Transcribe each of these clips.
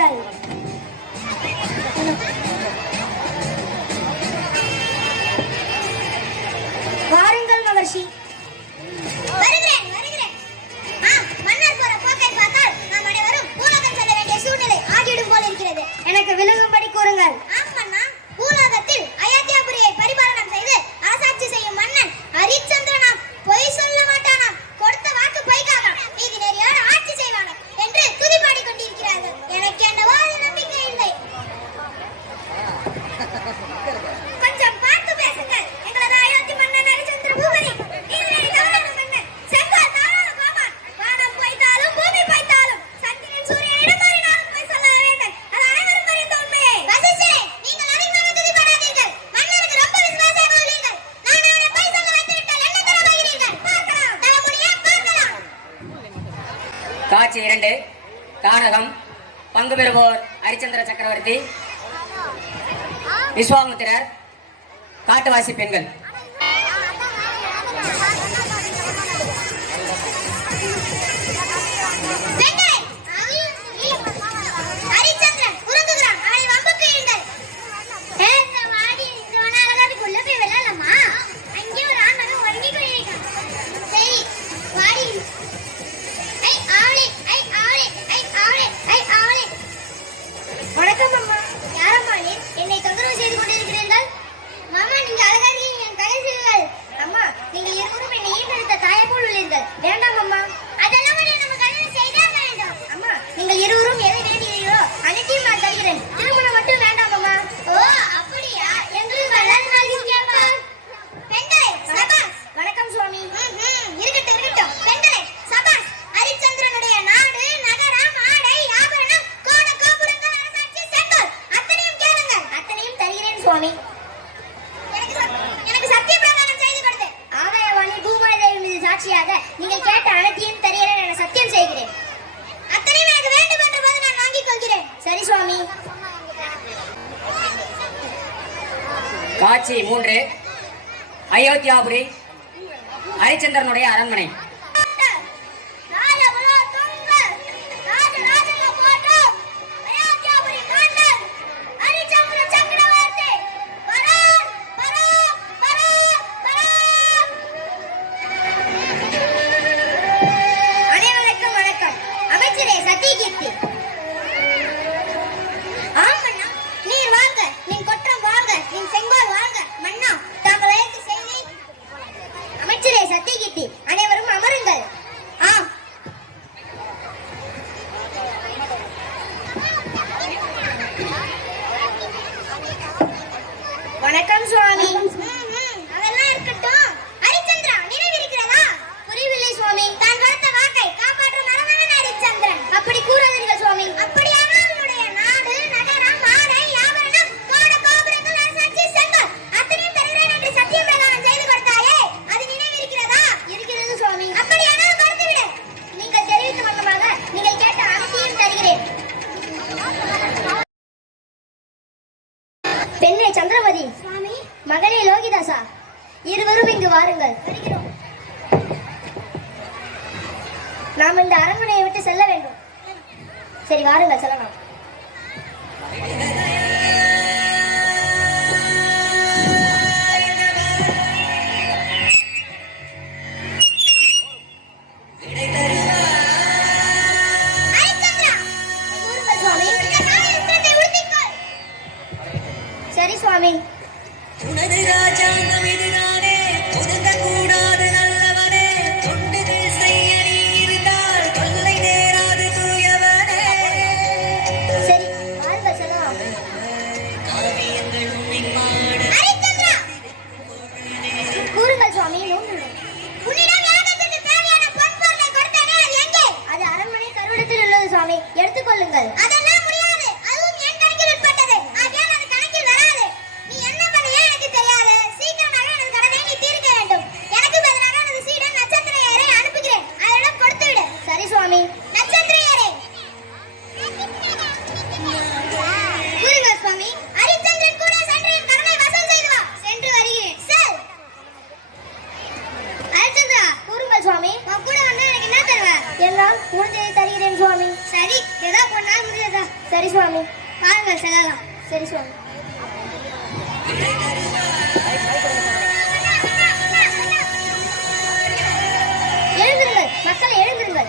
வருகிறீர்கள். வாருங்கள் மகர்ஷி. வருகிறேன் வருகிறேன். மன்னர் போற போக்கை பார்த்தால் நாம் அனைவரும் பூலோகம் செல்ல வேண்டிய சூழ்நிலை ஆகிவிடும் போல் இருக்கிறது. எனக்கு விளங்கும்படி கூறுங்கள். ஆமண்ணா, பூலோகத்தில் அயோத்தியாபுரியை பரிபாலனம் செய்து அரசாட்சி செய்யும் மன்னன் ஹரிச்சந்திரனாம். பொய் சொல்ல மாட்டானாம். கொடுத்த வாக்கு பொய்க்காகாம். நீதி நெறியோடு ஆட்சி செய்வாங்க என்று துதிபாடி கொண்டிருக்கிறார்கள். எனக்கு என்னவோ நம்பிக்கை இல்லை. கொஞ்சம் பார்த்து பேசுங்கள். எங்களது அயோத்தி மன்னன் ஹரிச்சந்திர பூபதி நீதிநெறி தவறான மன்னன். செங்கோல் தாராள கோமான். வானம் பொய்த்தாலும் பூமி பொய்த்தாலும் சந்திரன் சூரியன் இடம் மாறினாலும் பொய் சொல்ல வேண்டும். அது அனைவரும் அறிந்த உண்மையே. வசிஷ்டே, நீங்கள் அதிகமாக துதிபாடாதீர்கள். மன்னருக்கு ரொம்ப விசுவாசமாக உள்ளீர்கள். நான் அவரை பொய் சொல்ல வைத்துவிட்டால் என்ன தர வைக்கிறீர்கள்? பார்க்கலாம். தர முடியும், பார்க்கலாம். காட்சி 2. கானகம். பங்கு பெறுவோர் ஹரிச்சந்திர சக்கரவர்த்தி, விஸ்வாமுத்திரர், காட்டுவாசி பெண்கள். ஹரிச்சந்திரன் உறங்குகிறான். அவனை வம்புக்கு இழுங்கள். இந்த வாடி இந்த வனாலகாவிக்குள்ள போய் விளையாடலாமா? அங்கே ஒரு ஆண்மகன் உறங்கி கொண்டிருக்கான். சரி, வாடி. ஐ ஆவளே, ஐ ஆவளே, ஐ ஆவளே, ஐ ஆவளே. வணக்கம் அம்மா. யாரம்மா நீ? என்னை தொந்தரவு செய்து கொண்டிருக்கிறீர்கள்? மாமா, நீங்க அழகாக என் தகவல்கள். அம்மா, நீங்கள் இருவரும் என்னை ஈன்றெடுத்த தாயை போல் உள்ளீர்கள். வேண்டாம் அம்மா. அதெல்லாம் நம்ம கல்யாணம் செய்தாக வேண்டும். அம்மா, நீங்கள் இருவரும் எதை வேண்டுகிறீர்களோ அனைத்தையும் நான் தருகிறேன். திருமணம் மட்டும் வேண்டாம் அம்மா. ஓ, அப்படியா? எங்களுக்கு வளர்ந்து வாழ்கிறீங்கப்பா. பெண்களே, சபாஸ். வணக்கம் சுவாமி. இருக்கட்டும் இருக்கட்டும். பெண்களே, சபாஸ். ஹரிச்சந்திரனுடைய நாடு, நகரம், ஆடை, ஆபரணம், கோண கோபுரங்கள், அரசாட்சி, செங்கோல் அத்தனையும் கேளுங்கள். அத்தனையும் தருகிறேன் சுவாமி. எனக்கு சத்திய பிரமாணம் செய்து கொடுத்து. ஆகாயவாணி பூமாரி தேவி மீது சாட்சியாக நீங்கள் கேட்ட அனைத்தையும் தருகிறேன் என சத்தியம் செய்கிறேன். அத்தனையும் எனக்கு வேண்டும் என்ற போது நான் வாங்கிக் கொள்கிறேன். சரி சுவாமி. காட்சி 3. அயோத்தியாபுரி, ஹரிச்சந்திரனுடைய அரண்மனை. அனைவருக்கும் வணக்கம். அமைச்சரே சத்தியகீர்த்தி. ஆமண்ணா, நீர் வாங்க, நீ கொற்றம் வாங்க, நீ செங்கோல் வாங்க. மன்னா, தாங்கள் அழைத்து செய்தி. அமைச்சரே சத்தியகீர்த்தி, அனைவரும் அமருங்கள். ஆம். வணக்கம் சுவாமி. அதெல்லாம் இருக்கட்டும். ஹரிச்சந்திரா, நினைவிருக்கிறதா? புரியவில்லை சுவாமி. தான் கொடுத்த வாக்கை காப்பாற்றும் மரமகன் ஹரிச்சந்திரன். அப்படி கூறாதீர்கள் சுவாமி. அப்படியானால் உன்னுடைய நாடு, நகரம், ஆடை, ஆபரணம், கோண கோபுரங்கள், அரசாட்சி, செங்கோல் அத்தனையும் தருகிறேன் என்று சத்திய பிரமாணம் செய்து கொடுத்தாயே, அது நினைவிருக்கிறதா? இருக்கிறது சுவாமி. அப்படியானால் கொடுத்துவிடு. நீங்கள் தெரிவித்த வண்ணமாக நீங்கள் கேட்ட அனைத்தையும் தருகிறேன். பெண்ணே சந்திரமதி, சுவாமி, மகனே லோகிதாசா, இருவரும் இங்கு வாருங்கள். நாம் இந்த அரண்மனையை விட்டு செல்ல வேண்டும். சரி, வாருங்கள், செல்லலாம். ஹரிச்சந்திரா, கூறுங்கள் சுவாமி. இந்த காயத்தை உடுத்திக்கொள். சரி சுவாமி. உனது ராஜாங்கம் இதுதானே, ஒதுங்க கூடாது நல்லவனே, தொண்டுகள் செய்ய நீ இருந்தால் தொல்லை நேராது தூயவனே. சரி, வாருங்கள், செல்லலாம். காவியங்களும் நின்பாட ஹரிச்சந்திரா, கூறுங்கள் சுவாமி. உன்னிடம் யாகத்திற்கு தேவையான பொன்பொருளை கொடுத்தேனே, அது எங்கே? அது அரண்மனை கருவடத்தில் உள்ளது சுவாமி. எடுத்துக்கொள்ளுங்கள். அதெல்லாம் முடியாது. அதுவும் என் கணக்கில் உட்பட்டது. ஆகையால் அது கணக்கில் வராது. நீ என்ன சரி சுவாமி. வாருங்கள் செல்லலாம். சரி சுவாமி. எழுந்திருங்கள் மக்களை, எழுந்திருங்கள்.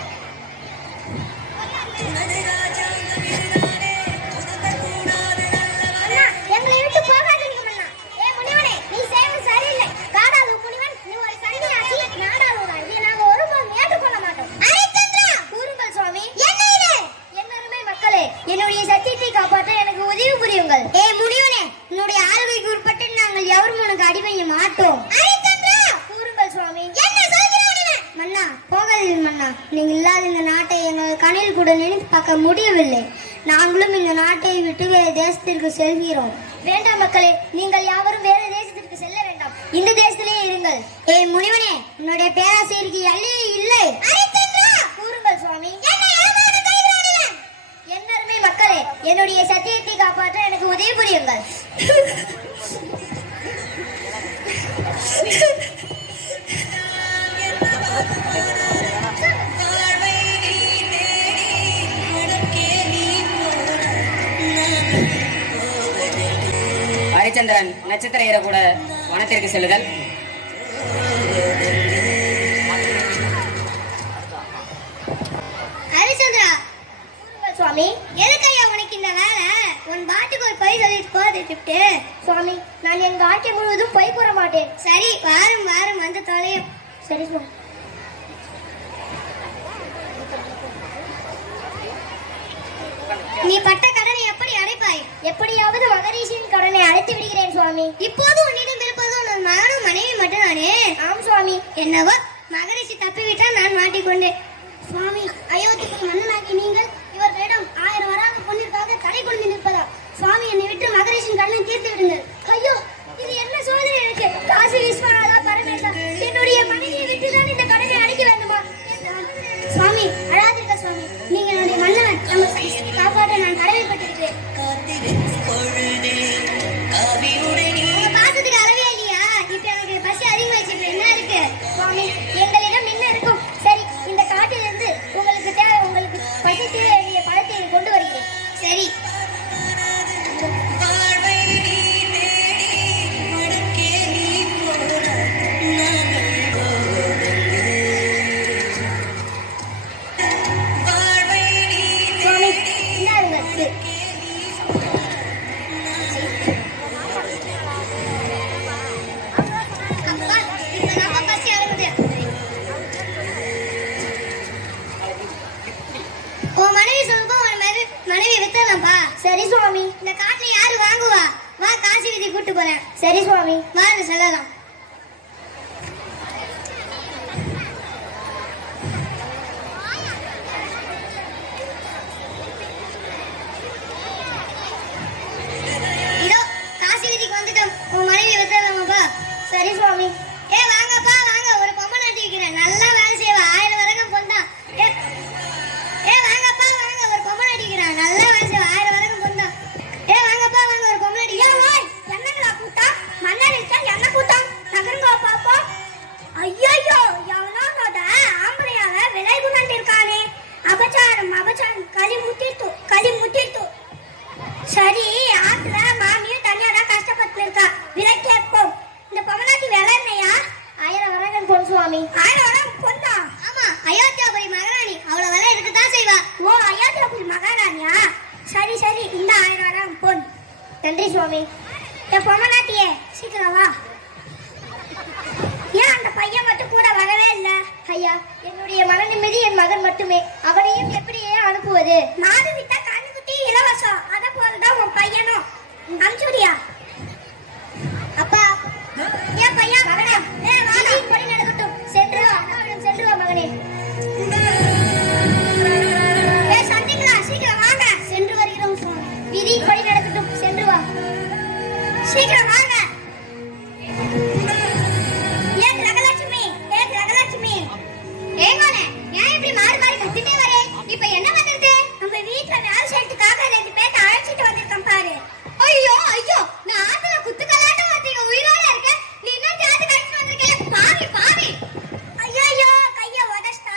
அண்ணா, எங்களை விட்டு போகாதீங்க மன்னா. ஏ முனிவனே, நீ செய்வது சரியில்லை. காடாளு முனிவன், நீ ஒரு சன்னியாசி, நாடாளுவாய். இதை நாங்க ஒருபோதும் ஏற்றுக்கொள்ள மாட்டோம். ஹரிச்சந்திரா, கூறுங்கள் சுவாமி. என்ன இது? என்னருமை மக்களே, என்னுடைய சத்தியத்தை காப்பாற்ற எனக்கு உதவி புரியுங்கள். ஏ முனிவனே, உன்னுடைய ஆளுகைக்கு உட்பட்டு நாங்கள் எவரும் உனக்கு அடிமைய மாட்டோம். ஹரிச்சந்திரா, கூறுங்கள் சுவாமி. என்ன சொல்கிறீர்கள் மன்னா? போகாதீர்கள் மன்னா. நீங்கள் இல்லாத இந்த நாட்டை எங்கள் கண்ணில் கூட நினைத்து பார்க்க முடியவில்லை. நாங்களும் இந்த நாட்டை விட்டு வேறு தேசத்திற்கு செல்கிறோம். வேண்டாம் மக்களே, நீங்கள் யாவரும் வேறு தேசத்திற்கு செல்ல வேண்டாம். இந்த தேசத்திலேயே இருங்கள். ஏ முனிவனே, உன்னுடைய பேராசிரியருக்கு எல்லையே இல்லை. கூறுங்கள் சுவாமி. என்னருமே மக்களே, என்னுடைய சத்தியத்தை காப்பாற்ற எனக்கு உதவி புரியுங்கள். ஹரிச்சந்திரன் நட்சத்திர இர கூட வனத்திற்கு செல்லுதல். ஹரிச்சந்திரா, சுவாமி. எதுக்கையா உனக்கு இந்த வேலை? உன் பாட்டுக்கு ஒரு பொய் சொல்லிட்டு போதிட்டு. சுவாமி, நான் என் வாழ்க்கை முழுவதும் பொய் கூற மாட்டேன். சரி, வாரம் வாரம் வந்து தொலையும். சரி சுவாமி. நீ பட்ட கடனை எப்படி அடைப்பாய்? எப்படியாவது மகரிஷியின் கடனை அடைத்து விடுகிறேன் சுவாமி. இப்போது உன்னிடம் இருப்பது உன் மகனும் மனைவி மட்டும்தானே? ஆம் சுவாமி. என்னவோ மகரிஷி தப்பிவிட்டால் நான் மாட்டிக்கொண்டேன். சுவாமி, அயோத்திக்கு மன்னனாகி நீங்கள் இவர்களிடம் 1000 வராக பொன்னிற்காக தடை கொண்டு நிற்பதா? சுவாமி, என்னை விட்டு மகரிஷியின் கடனை தீர்த்து விடுங்கள். ஐயோ, இது என்ன சோதனை எனக்கு? காசி விஸ்வநாதா பரமேசா, என்னுடைய மனைவியை விட்டுதான் இந்த கடனை அடைக்க வேண்டுமா? சுவாமி, அழாதீர்கள் சுவாமி. நீங்கள் என்னுடைய மன்னன். நம்ம சக்தியை காப்பாற்ற நான் கடமைப்பட்டிருக்கிறேன். உங்க பாசத்துக்கு அளவே இல்லையா? இப்ப எனக்கு பசி அதிகமாயிடுச்சு. என்ன இருக்கு சுவாமி? எங்களிடம் என்ன இருக்கும்? சரி, இந்த காட்டிலிருந்து உங்களுக்கு பசி தீர வேண்டிய பழத்தை கொண்டு வருகிறேன். சரி. சரி சுவாமி. இந்த காட்டுல யாரு வாங்குவா? வா, காசி வீதி கூட்டு போறேன். சரி சுவாமி, வாங்க செல்லலாம். இதோ காசி வீதிக்கு வந்துட்டோம். உன் மனைவி வித்துடலாமாப்பா? சரி சுவாமி. ஏ வாங்கப்பா, வாங்க. ஒரு பொம்மை நாட்டி வைக்கிறேன். நல்லா வேலை செய்வா. 1000 வரகம் பொண்ணா. ஏ வாங்கப்பா, வாங்க. ஒரு பொம்மை நாட்டி வைக்கிறேன். நல்லா வேலை செய்வா. 1000 வரகம் பொண்ணா. ஏ வாங்கப்பா, வாங்க. ஒரு பொம்மை நாட்டி. என்னங்களா கூட்டம்? மன்னர் இருக்கா? என்ன கூட்டம்? நகருங்க பாப்பா. ஐயோ, எவனோட ஆம்பளையால விலை குணம் இருக்கானே. அபச்சாரம் அபச்சாரம். களி முட்டிட்டு. சரி, ஆத்துல மாமியும் தனியாதான் கஷ்டப்பட்டு இருக்கா. விலை கேட்போம். இந்த பொம்மநாட்டி விலை என்னையா? 1000 வரகன் பொன் சுவாமி. 1000 வரகன் பொண்ணா? ஆமா, அயோத்தியாபுரி மகாராணி. அவ்வளவு விலை இருக்குதான் செய்வா. ஓ, அயோத்தியாபுரி மகாராணியா? சரி, இந்த 1000 வரகன் பொன். நன்றி சுவாமி. என் பொம்மநாட்டியே, சீக்கிரம் வா. ஏன் அந்த பையன் மட்டும் கூட வரவே இல்லை? ஐயா, என்னுடைய மன நிம்மதி என் மகன் மட்டுமே. அவனையும் எப்படியே அனுப்புவது? நாடு விட்டா கண்ணுக்குட்டி இலவசம். அத போலதான் உன் பையனும். அனுப்பிச்சுடியா? அப்பா, ஏன் பையன் மகனே? படி நடக்கட்டும். சென்று வா, அண்ணாவிடம் சென்று வா மகனே. சந்திங்களா, சீக்கிரம் வாங்க. சென்று வருகிறோம் சுவாமி. விதி படி நடக்கட்டும். சென்று வா, சீக்கிரம் வாங்க. ஏங்கோனே, ஏன் இப்படி மாறி மாறி கத்திட்டே வரே? இப்ப என்ன பண்றது? நம்ம வீட்ல வேலை செய்யறதுக்காக 2 பேரை அழைச்சிட்டு வந்திருக்கேன் பாரு. ஐயோ, நான் ஆத்துல குத்துக்கலாட்ட மாட்டீங்க. உயிரோட இருக்க. நீ என்ன ஜாதி கழிச்சு வந்திருக்கே? பாவி. ஐயோ, கைய உடைச்சிட்டா.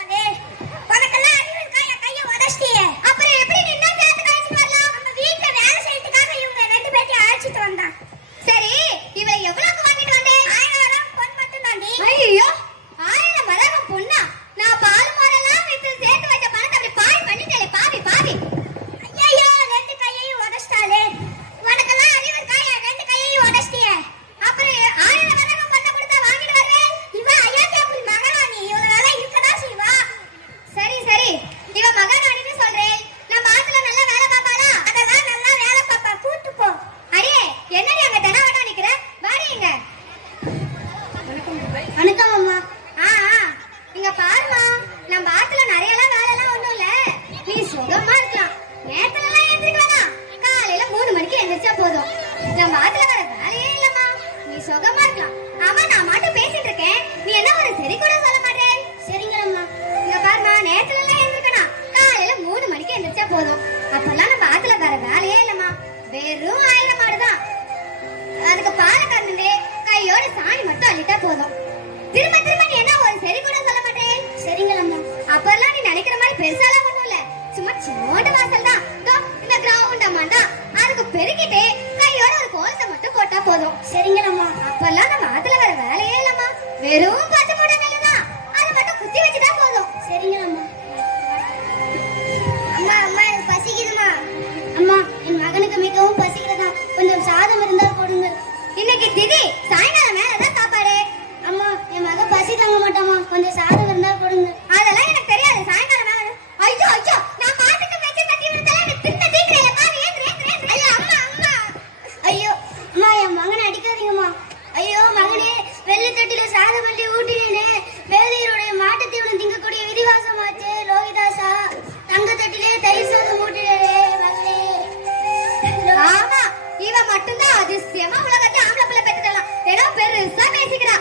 வெறும் 1000 மாடுதான். அதுக்கு பாலை கறந்துட்டு கையோட சாணி மட்டும் அள்ளிட்டா போதும். திரும்ப திரும்ப நீ என்ன ஒரு சரி கூட சொல்ல மாட்டேன். சரிங்களம்மா. அப்பெல்லாம் நீ நினைக்கிற மாதிரி பெருசாலாம் ஒண்ணும் இல்ல, சும்மா சின்னோண்டு வாசல் தான். இந்த கிரவுண்ட் அம்மாண்டா அதுக்கு பெருக்கிட்டு கையோட ஒரு கோலத்தை மட்டும் போட்டா போதும். சரிங்களம்மா. அப்பெல்லாம் நம்ம ஆத்துல வேற வேலையே இல்லம்மா, வெறும் பச்சை மூட்டை நெல்லுதான், அதை மட்டும் குத்தி வச்சுட்டா போதும். சரிங்களம்மா. அம்மா அம்மா எனக்கு பசிக்குதுமா. அம்மா, என் மகனுக்கு மிகவும் பசிக்கிறதா, கொஞ்சம் சாதம் இருந்தால் கொடுங்க. இன்னைக்கு திதி சாயங்காலம் மேலதான் சாப்பாடு. அம்மா, என் மகன் பசி தாங்க மாட்டாமா, கொஞ்சம் சாதம் இருந்தால் கொடுங்க. அதெல்லாம் எனக்கு தெரியாது, சாயங்காலம் மேல. ஐயோ ஐயோ, நான் பாத்துட்டு வச்சு தட்டி விடுதல எனக்கு தின்ன தீக்கறேல பாரு. ஏன் ஐயோ அம்மா அம்மா. ஐயோ அம்மா, என் மகனை அடிக்காதீங்கம்மா. ஐயோ மகனே, வெள்ளை தட்டில சாதம் அள்ளி ஊட்டினேனே, வேலையருடைய மாட்டு தீவனம் திங்கக்கூடிய விதிவாசமாச்சு லோகிதாசா. தங்க தட்டிலே தயிர் சாதம் ஊட்டினேனே மகனே. ஆமா, இவ மட்டும்தான் அதிசயமா உலகத்தை ஆம்பளை பிள்ளை பெற்றுக்கலாம். ஏதோ பெருசா பேசிக்கிறா.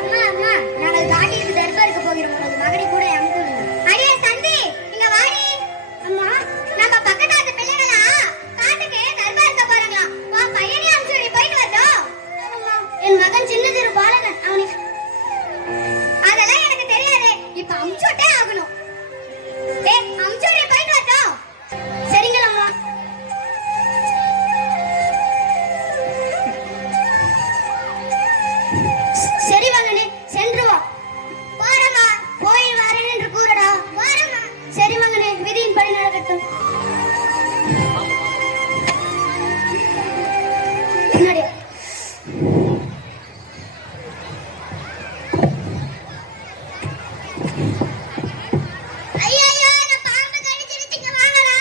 அம்மா அம்மா, நாங்கள் காட்டிற்கு தர்பாருக்கு போகிறோம், உனது மகனை கூட அனுப்பி விடுங்க. அடியே சந்தி, இங்க வாடி. அம்மா, நம்ம பக்கத்து பிள்ளைகளா காட்டுக்கு தர்பாருக்கு போறாங்களாம். வா பையனே அனுப்பிச்சு போயிட்டு வரட்டும். அம்மா, என் மகன் சின்னதிரு பாலகன், அவனுக்கு அதெல்லாம் எனக்கு தெரியாது, இப்ப அமுச்சுட்டே ஆகணும். ஏய் அமுச்சுடே போயிட்டு வரட்டும். சரிங்களம்மா. சரி மகனே, சென்று வா. போறமா. போய் வரேன் என்று கூறடா. போறமா. சரி மகனே, விதியின்படி நடக்கட்டும். பின்னாடி. ஐயோ நான் பாம்பு கடிச்சிருச்சுங்க, வாங்கடா.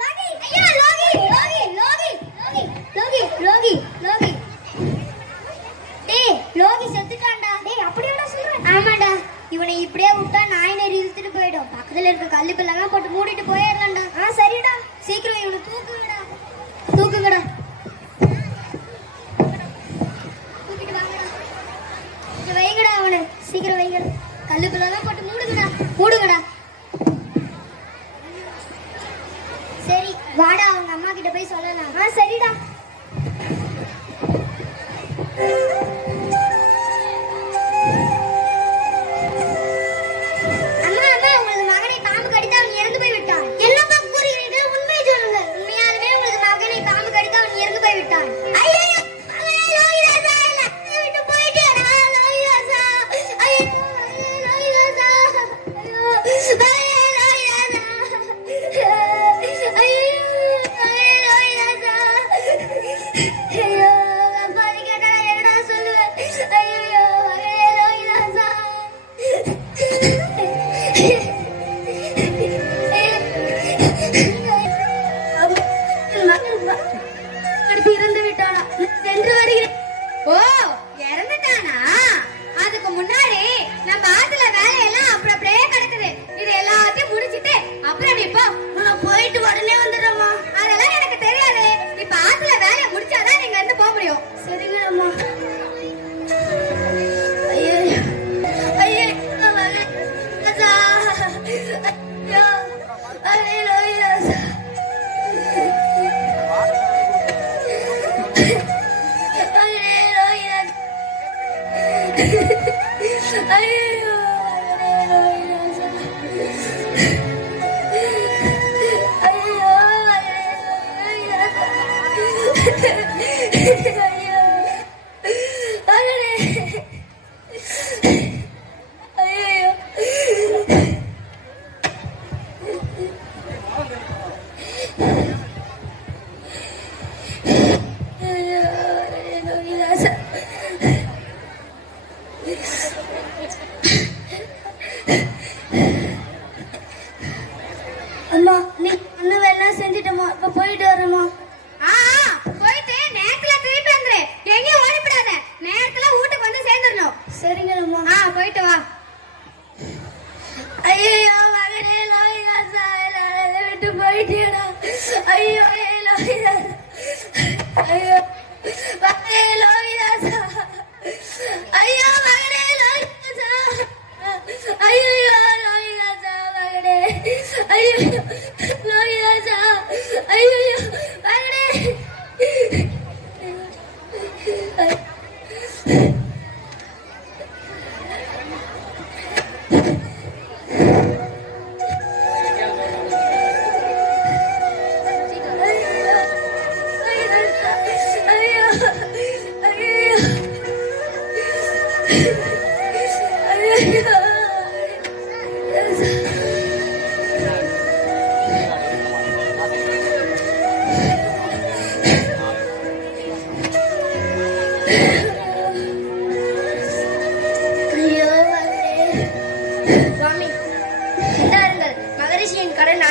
லோகி, ஐயோ லோகி லோகி லோகி லோகி லோகி லோகி லோகி. டேய், லோகி செத்துட்டான்டா. டேய் அப்படியோட சொல்றேன். ஆமாடா, இவனை இப்படியே விட்டா நாய் நெறி இழுத்துட்டு போயிடும். பக்கத்துல இருக்க கல்லு பிள்ளெல்லாம் போட்டு மூடிட்டு போயிடலாம்டா. சரிடா. சீக்கிரம் இவனை தூக்குங்கடா. தூக்குங்கடா. தூக்கிட்டு வாங்கடா. இங்க வைங்கடா அவனை, சீக்கிரம் வைங்கடா. கல்லு பிள்ளெல்லாம் போட்டு மூடுங்கடா. மூடுங்கடா. சரி வாடா, அவங்க அம்மா கிட்ட போய் சொல்லலாம். சரிடா. அம்மா அம்மா, உங்களது மகனை பாம்பு கடித்து அவன் இறந்து போய் விட்டான். என்னப்பா கூறுகிறீர்கள்? உண்மையை சொல்லுங்கள். உண்மையாலுமே உங்களது மகனை பாம்பு கடித்து அவன் இறந்து போய் விட்டான். ஐயோ மகனே லோகிதாசா, என்னை விட்டு போயிட்டேடா லோகிதாசா. ஐயோ லோகிதாசா. ஐயோ மகனே லோகிதாசா. ஐயோ மகனே லோகிதாசா. ஐயோ அப்பா நீ கேட்டா நான் என்னடா சொல்லுவேன். ஐயோ மகனே லோகிதாசா. இறந்து விட்டானா? சென்று வருகிறேன். ஓ இறந்துட்டானா? அதுக்கு முன்னாடி நம்ம ஆத்துல வேலையெல்லாம் அப்புறம் அப்படியே கிடக்குது. இது எல்லாத்தையும் முடிச்சிட்டு அப்புறம் நீ போ. நான் போயிட்டு உடனே வந்துடுறேம்மா. அதெல்லாம் எனக்கு தெரியாது. இப்ப ஆத்துல வேலையை முடிச்சாதான் நீங்க இருந்து போக முடியும். சரிங்களம்மா. ஐயோ ஐயோ மகனே, ராசா. ஐயோ மகனே லோகிதாசா. மகனே லோகிதாசா. ஐயோ மகனே லோகிதாசா. ஐயோ மகனே லோகிதாசா. ஐயோ மகனே. ஐயோ ஐயோ மகனே லோகிதாசா. அம்மா, நீ அண்ணன் வேலை செஞ்சுட்டோமா? இப்ப போயிட்டு வரேம்மா. ஆ போயிட்டு நேரத்துல திருப்பி வந்துரு. எங்கேயும் ஓடிப்படாத. நேரத்துல வீட்டுக்கு வந்து சேர்ந்துடணும். சரிங்களம்மா. போயிட்டு வா. ஐயோ மகனே லோகிதாசா, என்னை விட்டு போயிட்டேடா. ஐயோ லோகிதாசா. ஐயோ மகனே லோகிதாசா. ஐயோ மகனே லோகிதாசா. ஐயோ லோகிதாசா மகனே. ஐயோ லோகிதாசா.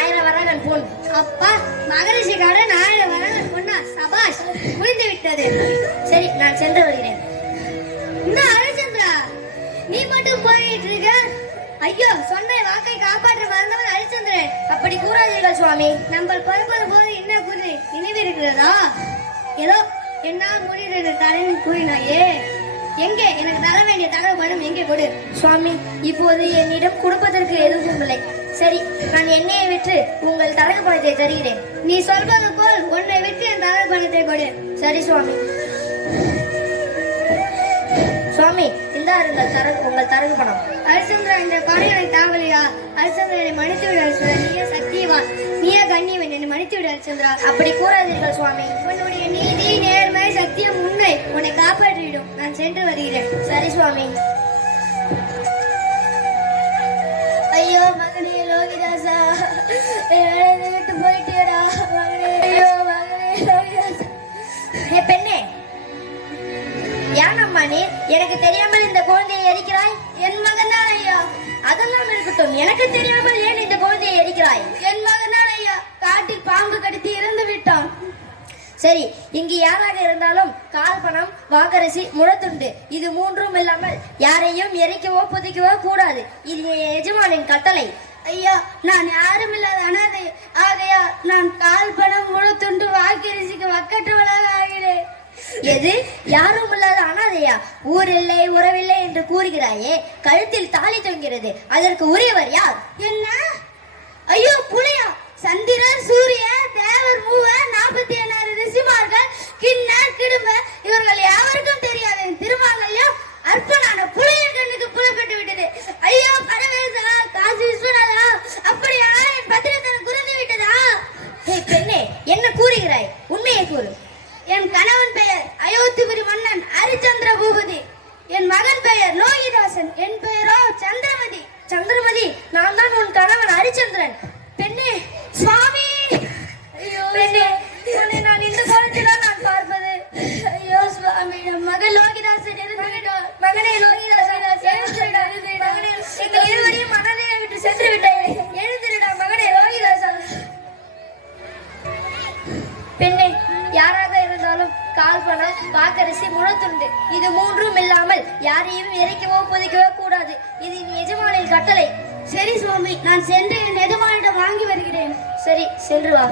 1000 வரகன் பொன். அப்பா மகரிஷி கடன் 1000 வரகன் பொண்ணா? சபாஷ், முடிந்து விட்டது. சரி, நான் சென்று வருகிறேன். இந்த ஹரிச்சந்திரா, நீ மட்டும் போயிட்டு இருக்க. ஐயோ, சொன்ன வாக்கை காப்பாற்ற மறந்தவன் ஹரிச்சந்திரன். அப்படி கூறாதீர்கள் சுவாமி. நம்ம பிறப்பது போது என்ன கூறி நினைவு இருக்கிறதா? ஏதோ என்னால் முடிகிறது தரேன் கூறினாயே. எங்கே எனக்கு தர வேண்டிய தகவல் பணம் எங்கே கொடு. சுவாமி, இப்போது என்னிடம் கொடுப்பதற்கு எதுவும் இல்லை. சரி, நான் எண்ணெயை விற்று உங்கள் தரகு பணத்தை தருகிறேன். நீ சொல்வது போல் உன்னை விட்டு என் தகவல் பணத்தை கொடு. சரி சுவாமி. சுவாமி, இந்தாருங்கள் உங்கள் தரகு பணம். ஹரிச்சந்திரா, இந்த பணிகளை தாவலியா? ஹரிச்சந்திரனை மன்னித்து விடு ஹரிச்சந்திரா. நீயே சத்தியவான், நீயே கண்ணியவன், என்னை மன்னித்து விடு ஹரிச்சந்திரா. அப்படி கூறாதீர்கள் சுவாமி. உன்னுடைய நீதி, நேர்மை, சத்தியம், உண்மை உன்னை காப்பாற்றிவிடும். நான் சென்று வருகிறேன். சரி சுவாமி. ஐயோ மகனே லோகிதாசா, என்னை விட்டு போயிட்டேடா மகனே. ஐயோ மகனே லோகிதாசா. ஹே பெண்ணே, யானம்மா நீ எனக்கு தெரியாமல் இந்த குழந்தையை எரிக்கிறாய்? என் மகன் தான் ஐயா. அதெல்லாம் இருக்கட்டும், எனக்கு தெரியாமல் ஏன் இந்த குழந்தையை எரிக்கிறாய்? என் மகன் தான் ஐயா. காட்டில் பாம்பு கடித்து இறந்து விட்டான். சரி, இங்கு யாராக இருந்தாலும் கால் பணம், வாக்கரிசி, முழத்துண்டு இது மூன்றும் இல்லாமல் யாரையும் எரிக்கவோ புதைக்கவோ கூடாது. இது என் எஜமானின் கட்டளை. ஐயா, நான் யாரும் இல்லாத அனாதை ஆகையா நான் கால் பணம் முழுத்துண்டு வாக்கரிசிக்கு வக்கற்றவளாக ஆகிறேன். எது, யாரும் இல்லாத அனாதையா? ஊரில்லை உறவில்லை என்று கூறுகிறாயே, கழுத்தில் தாலி தொங்கிறது, அதற்கு உரியவர் யார்? என்ன? ஐயோ புலியா? சந்திரன், சூரியன், தேவர், மூவர், 46 ரிஷிமார்கள், கிண்ணர், கிடும்பர் இவர்கள் யாருக்கும் தெரியாது. என் திருமாங்கல்யம் அற்பனான புலியின் கண்ணுக்கு புலப்பட்டு விட்டது. ஐயோ பரமேசா, காசி விஸ்வநாதா, அப்படியா என் பத்திரத்தனம் குறைந்து விட்டதா? ஹே பெண்ணே, என்ன கூறுகிறாய்? உண்மையை கூறு. என் கணவன் பெயர் அயோத்திபுரி மன்னன் ஹரிச்சந்திர பூபதி. என் மகன் பெயர் லோகிதாசன். என் பெயரோ சந்திரமதி. சந்திரமதி, நான் தான் உன் கணவன் ஹரிச்சந்திரன். பெண்ணே, சுவாமி. ஐயோ பெண்ணே, உன்னை நான் இந்த காலத்தில் நான் பார்ப்பது. ஐயோ சுவாமி, என் மகன் லோகிதாசன் இறந்துவிட்டார். மகனே லோகிதாசன், எழுந்திருடா. மகனே, எங்கள் இருவரையும் மனதையை விட்டு சென்று விட்டாய். எழுந்திருடா மகனே லோகிதாசன். பெண்ணே, யாராக இருந்தாலும் கால் பணம், வாக்கரிசி, முழத்துண்டு இது மூன்றும் இல்லாமல் யாரையும் எரிக்கவோ புதைக்கவோ கூடாது. இது என் எஜமானின் கட்டளை. சரி சுவாமி, நான் சென்று என் எஜமானிடம் வாங்கி வருகிறேன். சரி, சென்று வா.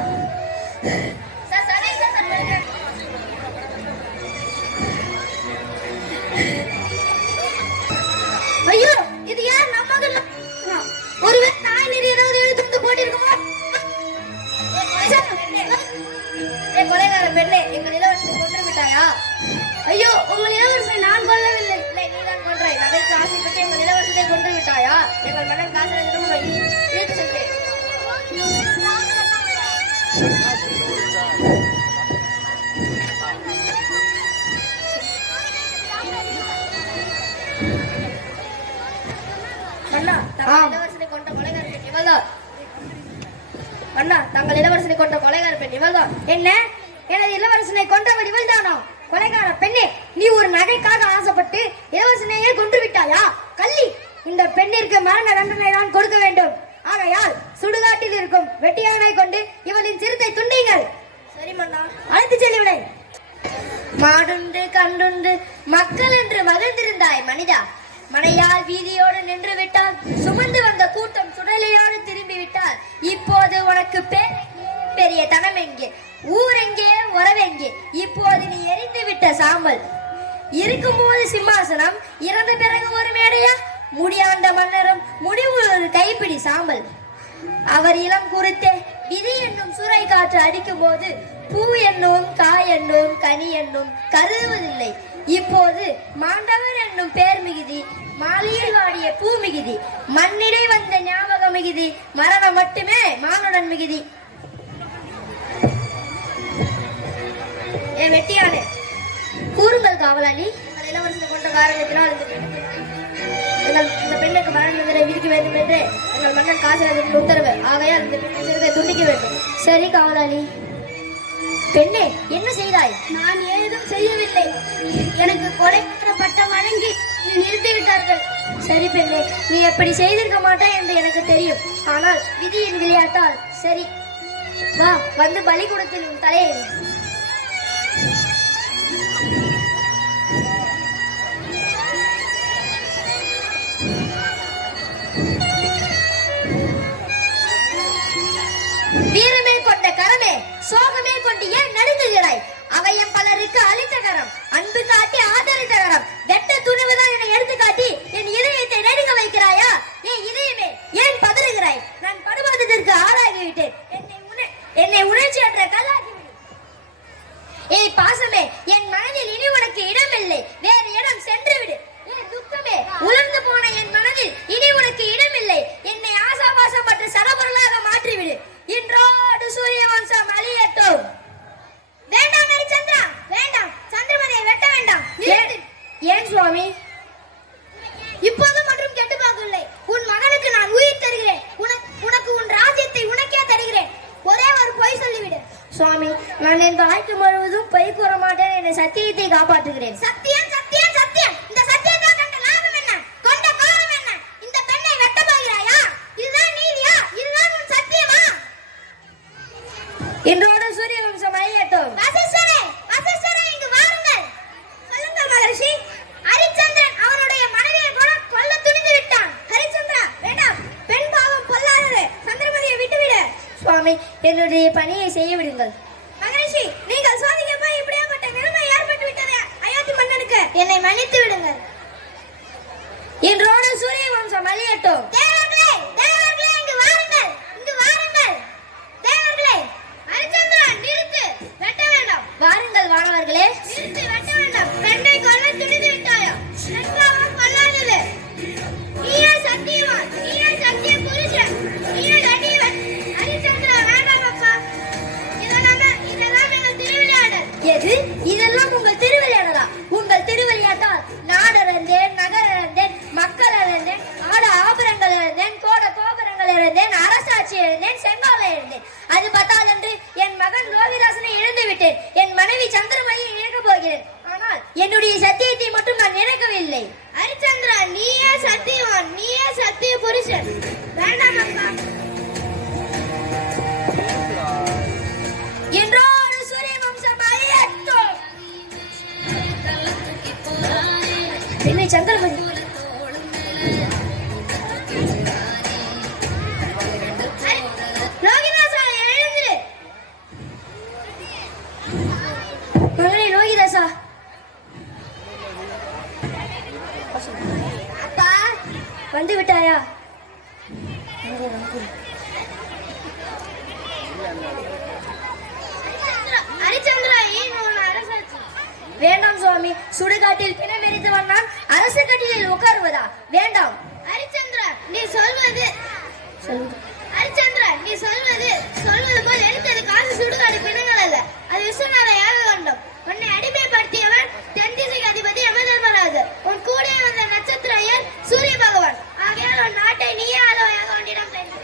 ஐயோ, இது யார்? நம்ம மகன். ஒருவேளை நாய் நெறி ஏதாவது எழுத்து போட்டிருக்குமா? கொலைகார பெண்ணே, எங்கள் இளவரசனை கொன்று விட்டாயா? ஐயோ, உங்கள் இளவரசனை நான் கொல்லவில்லை. இல்லை, நீதான் கொன்றாய். நகைக்கு ஆசைப்பட்டு எங்கள் இளவரசனை கொன்று விட்டாயா? எங்கள் மன்னன் காசரத்திடம் இழுத்து சென்றேன். மன்னா, தங்கள் இளவரசனை கொன்ற கொலைகார பெண் இவள்தான். மன்னா, தங்கள் இளவரசனை கொன்ற கொலைகார பெண் இவள்தான். என்ன, எனது இளவரசனை கொன்றவர் இவள்தானா? கொலைகார பெண்ணே, நீ ஒரு நகைக்காக ஆசைப்பட்டு இளவரசனையே கொன்று விட்டாயா? கள்ளி, இந்த பெண்ணிற்கு மரண தண்டனை தான் கொடுக்க வேண்டும். ஆகையால் சுடுகாட்டில் இருக்கும் வெட்டியானை கொண்டு இவளின் சிறுத்தை துண்டிங்கள். சரி மன்னா, அழைத்து செல்லுவிடை. மாடுண்டு கண்டுண்டு மக்கள் என்று மகிழ்ந்திருந்தாய் மனிதா. மனையால் வீதியோடு நின்று விட்டால், சுமந்து வந்த கூட்டம் சுடலையோடு திரும்பி விட்டால், இப்போது உனக்கு பெரிய தனம் எங்கே? ஊரெங்கே, உறவெங்கே? இப்போது நீ எரிந்து விட்ட சாம்பல். இருக்கும்போது சிம்மாசனம், இறந்த பிறகு ஒரு மேடையா? முடியாண்ட மன்னரும் முடிவு ஒரு கைப்பிடி சாம்பல். அவர் இளம் குறித்தே விதி என்னும் சூறை காற்று அடிக்கும் போது பூ என்னும் காய் என்னும் கனி என்னும் கருதுவதில்லை. இப்போது மாண்டவர் என்னும் பேர் மிகுதி, மாலையில் வாடிய பூ மிகுதி, மண்ணிடை வந்த ஞாபகம் மிகுதி, மரணம் மட்டுமே மானுடன் மிகுதி. ஏ வெட்டியானே, கூறுங்கள் காவலாளி. இளவரசனை கொண்ட காரணத்தினால் இந்த பெண்ணுக்கு மரண தண்டனை விதிக்க வேண்டும் என்று எங்கள் மன்னன் காசிராஜன் உத்தரவு. ஆகையால் இந்த பெண்ணை சிறுத்தை துண்டிக்க வேண்டும். சரி காவலாளி. பெண்ணே, என்ன செய்தாய்? நான் ஏதும் செய்யவில்லை. எனக்கு கொலை பட்டம் வழங்கி நிறுத்தி விட்டார்கள். சரி பெண்ணே, நீ அப்படி செய்திருக்க மாட்டாய் என்று எனக்கு தெரியும். ஆனால் விதியின் விளையாட்டால் சரி, வா வந்து பலிகூடத்தில் உன் தலையை எடு. வீரமே கொண்ட கரமே, சோகமே கொண்டு ஏன் நடுங்குகிறாய்? அவையம் பலருக்கு அளித்த கரம், அன்பு காட்டி ஆதரித்த கரம், வெட்ட துணிவுதான் என்னை எடுத்து காட்டி என் இதயத்தை நடுங்க வைக்கிறாயா? என் இதயமே ஏன் பதறுகிறாய்? நான் படுபாதத்திற்கு ஆளாகிவிட்டேன். என்னை உணர்ச்சி அற்ற கல்லாகிவிடு. ஏய் பாசமே, என் மனதில் இனி உனக்கு இடமில்லை, வேறு இடம் சென்று விடு. ஏன் துக்கமே, உலர்ந்து போன என் மனதில் இனி உனக்கு இடமில்லை, என்னை ஆசாபாசம் மற்றும் சடபொருளாக மாற்றிவிடு. இன்றோடு சூரிய வம்சம் அழியட்டும். வேண்டாம் ஹரிச்சந்திரா, வேண்டாம். சந்திரமதியை வெட்ட வேண்டாம். ஏன் சுவாமி? இப்போது மற்றும் கெட்டு போகவில்லை. உன் மகனுக்கு நான் உயிர் தருகிறேன். உனக்கு உன் ராஜ்யத்தை உனக்கே தருகிறேன். ஒரே ஒரு பொய் சொல்லிவிடு. சுவாமி, நான் என் வாழ்க்கை முழுவதும் பொய் கூற மாட்டேன். என்னை சத்தியத்தை காப்பாற்றுகிறேன். சத்தியம், சத்தியம், சத்தியம். இந்த சத்தியத்தை கண்ட லாபம் என்ன? கொண்ட கோபம் என்ன? இந்த பெண்ணை வெட்ட போகிறாயா? இதுதான் நீதியா? இதுதான் உன் சத்தியமா? இன்றோடு சூரிய வம்சம் அழியட்டும். வசிஷ்டரே, வசிஷ்டரே, இங்கு வாருங்கள். சொல்லுங்கள் மகரிஷி. ஹரிச்சந்திரன் அவனுடைய மனைவியை கொல்ல துணிந்து விட்டான். ஹரிச்சந்திரா, வேண்டாம். பெண் பாவம் பொல்லாதது. சந்திரமதியை விட்டுவிடு. சுவாமி, என்னுடைய பணியை செய்ய விடுங்கள். மகரிஷி, நீங்கள் சோதிக்க போய் இப்படியாப்பட்ட நிலைமை ஏற்பட்டு விட்டது அயோத்தி மன்னனுக்கு. என்னை மன்னித்து விடுங்கள். இன்றோடு சூரிய வம்சம் அழியட்டும். தேவர்களே, தேவர்களே, இங்கு வாருங்கள். இங்கு வாருங்கள். தேவர்களே, ஹரிச்சந்திரா, நிறுத்து. வெட்ட வேண்டாம். வாருங்கள் வானவர்களே. நிறுத்து, வெட்ட வேண்டாம். பெண்ணை கொல்ல துணிந்து விட்டாயா? பெண் பாவம் பொல்லாதது. நீயே சத்தியவான், நீயே சத்திய புருஷன், நீயே நடிகன். ஹரிச்சந்திரா, வேண்டாம் அப்பா. இதெல்லாம் எங்கள் திருவிளையாடல். எது? இதெல்லாம் உங்கள் திருவிளையாடலா? உங்கள் திருவிளையாட்டால் நாடறிந்தேன், நகரறிந்தேன், மக்கள் அறிந்தேன், ஆட ஆபரங்கள் அறிந்தேன், கோட கோபுரங்கள் அறிந்தேன், அரசாட்சி அறிந்தேன், செங்கோலை அறிந்தேன். அது பத்தாதென்று என் மகன் லோகிதாசனை இழந்து விட்டேன். என் மனைவி சந்திரமதியை இழக்கப் போகிறேன். ஆனால் என்னுடைய சத்தியத்தை மட்டும் நான் நினைக்கவில்லை. ஹரிச்சந்திரா, நீயே சத்தியவான், நீயே சத்திய புருஷன். வேண்டாம் அப்பா. என்றோடு சூரிய வம்சம் அழியட்டும். என்னை சந்திரமதி லோகிதாசா, எழுந்திரு. மகனே லோகிதாசா. அப்பா, வந்து விட்டாயா? ஹரிச்சந்திரா, ஏன் உன் அரசாட்சி? வேண்டாம் சுவாமி, சுடுகாட்டில் பிணம் எரித்தவன் நான் அரசு கட்டிலில் உட்காருவதா? வேண்டாம். ஹரிச்சந்திரா, நீ சொல்வது சொல்லு. ஹரிச்சந்திரா, நீ சொல்வது போல் எடுத்தது காசு சுடுகாடு பிணங்கள் அல்ல. அது விஸ்வநாத யாக கண்டம். உன்னை அடிமைப்படுத்தியவன் தென் திசைக்கு அதிபதி யமதர்மராஜர். உன் கூட வந்த நட்சத்திர ஐயர் சூரிய பகவான். ஆகையால் உன் நாட்டை நீயே ஆளோ யாக வண்டிடம் சென்று.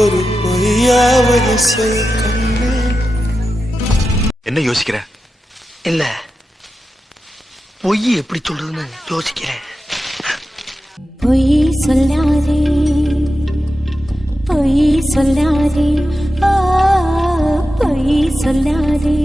ஒரு பொய்யாவது சொல் கண்ணே. என்ன யோசிக்கிற? இல்ல, பொய் எப்படி சொல்றதுன்னு யோசிக்கிறேன். பொய் சொல்லாதே, பொய் சொல்லாதே, பொய் சொல்லாதே.